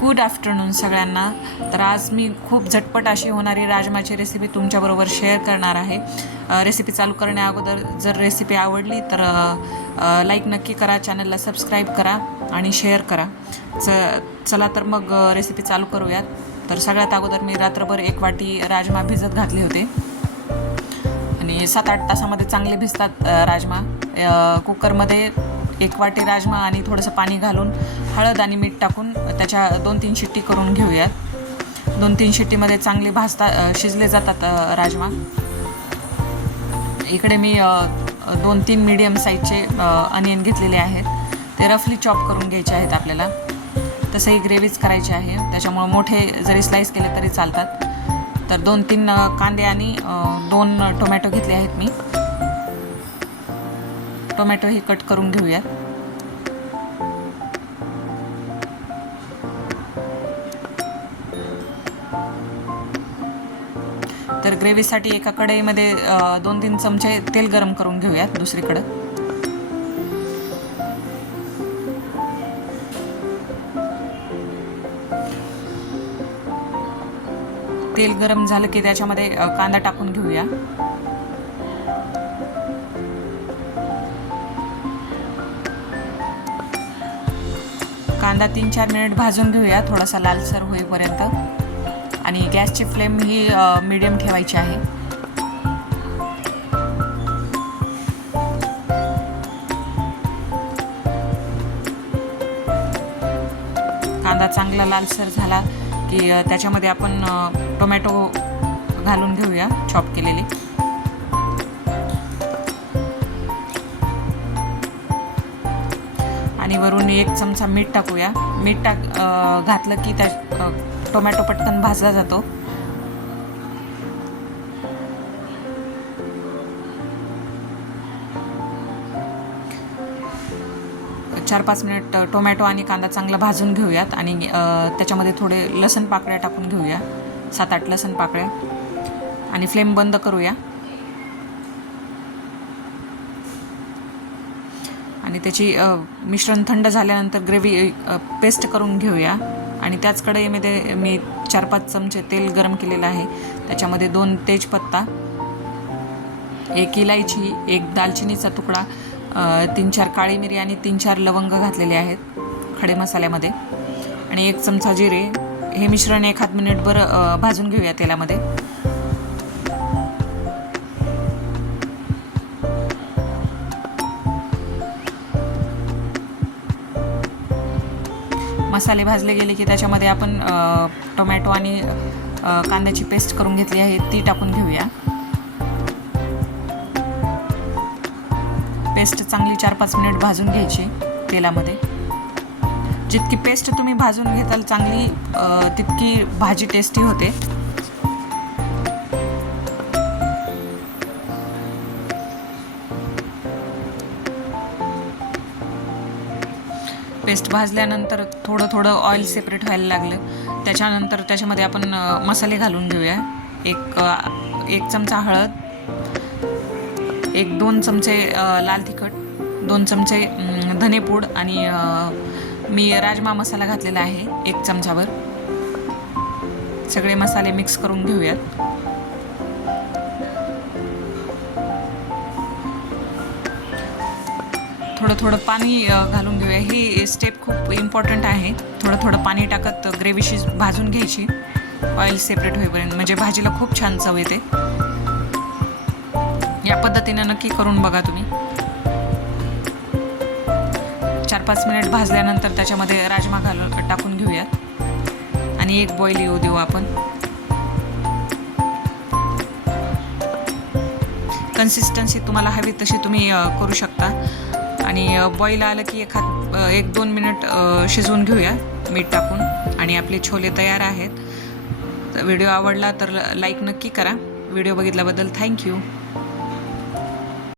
Good afternoon सगळ्यांना. तर आज मी खूप झटपट अशी होणारी राजमाची रेसिपी तुमच्याबरोबर शेअर करणार आहे. रेसिपी चालू करण्याअगोदर जर रेसिपी आवडली तर लाईक नक्की करा, चॅनलला सबस्क्राईब करा आणि शेअर करा. चला तर मग रेसिपी चालू करूयात. तर सगळ्यात अगोदर मी रात्रभर 1 वाटी राजमा भिजत घातले होते आणि 7-8 तासामध्ये चांगले भिजतात राजमा. कुकरमध्ये 1 वाटी राजमा आणि थोडंसं पाणी घालून हळद आणि मीठ टाकून त्याच्या 2-3 शिट्टी करून घेऊयात. 2-3 शिट्टीमध्ये चांगले शिजले जातात राजमा. इकडे मी 2-3 मीडियम साईजचे अनियन घेतलेले आहेत. ते रफली चॉप करून घ्यायचे आहेत आपल्याला. तसंही ग्रेव्हीच करायची आहे, त्याच्यामुळं मोठे जरी स्लाईस केले तरी चालतात. तर 2-3 कांदे आणि 2 टोमॅटो घेतले आहेत मी. टोमॅटो ही कट करून घेऊयात. तर ग्रेव्हीसाठी एका कढईमध्ये 2-3 चमचे तेल गरम करून घेऊयात दुसरीकडं. तेल गरम झालं की त्याच्यामध्ये कांदा टाकून घेऊया. कांदा 3-4 मिनिट भाजून घेऊया, थोडासा लालसर होईपर्यंत. आणि गॅसची फ्लेम ही मीडियम ठेवायची आहे. कांदा चांगला लालसर झाला की त्याच्यामध्ये आपण टोमॅटो घालून घेऊया, चॉप केलेली. आणि वरून 1 चमचा मीठ टाकूया. मीठ घातलं की त्या टोमॅटो पटकन भाजला जातो. चार 5 मिनिट टोमॅटो आणि कांदा चांगला भाजून घेऊयात. आणि त्याच्यामध्ये थोडे लसूण पाकळ्या टाकून घेऊया, 7-8 लसूण पाकळ्या. आणि फ्लेम बंद करूया. आणि त्याची मिश्रण थंड झाल्यानंतर ग्रेव्ही पेस्ट करून घेऊया. आणि त्याच कढईमध्ये मी 4-5 चमचे तेल गरम केलेलं आहे. त्याच्यामध्ये 2 तेजपत्ता, 1 इलायची, 1 दालचिनीचा तुकडा, 3-4 काळी मिरी आणि 3-4 लवंग घातलेले आहेत खडे मसाल्यामध्ये. आणि 1 चमचा जिरे. हे मिश्रण 1 मिनिटभर भाजून घेऊया तेलामध्ये. मसाले भाजले गेले की त्याच्यामध्ये आपण टोमॅटो आणि कांद्याची पेस्ट करून घेतली आहे ती टाकून घेऊया. पेस्ट चांगली 4-5 मिनिट भाजून घ्यायची तेलामध्ये. जितकी पेस्ट तुम्ही भाजून घेताल चांगली तितकी भाजी टेस्टी होते. पेस्ट भाजल्यानंतर थोडं ऑइल सेपरेट व्हायला लागलं. त्याच्यानंतर त्याच्यामध्ये आपण मसाले घालून घेऊया. 1 चमचा हळद, 1-2 चमचे लाल तिखट, 2 चमचे धनेपूड आणि मी राजमा मसाला घातलेला आहे 1 चमचाभर. सगळे मसाले मिक्स करून घेऊयात. थोडं पाणी घालून घेऊया. ही स्टेप खूप इम्पॉर्टंट आहे. थोडं पाणी टाकत ग्रेव्ही भाजून घ्यायची ऑइल सेपरेट होईपर्यंत, म्हणजे भाजीला खूप छान चव येते. या पद्धतीने नक्की करून बघा तुम्ही. 4-5 मिनिट भाजल्यानंतर त्याच्यामध्ये राजमा टाकून घेऊयात आणि 1 बॉईल येऊ देऊ आपण. कन्सिस्टन्सी तुम्हाला हवी तशी तुम्ही करू शकता. आणि बॉईल आलं की 1-2 मिनिट शिजवून घेऊया मीठ टाकून. आणि आपले छोले तयार आहेत. व्हिडिओ आवडला तर लाईक नक्की करा. व्हिडिओ बघितल्याबद्दल थँक्यू.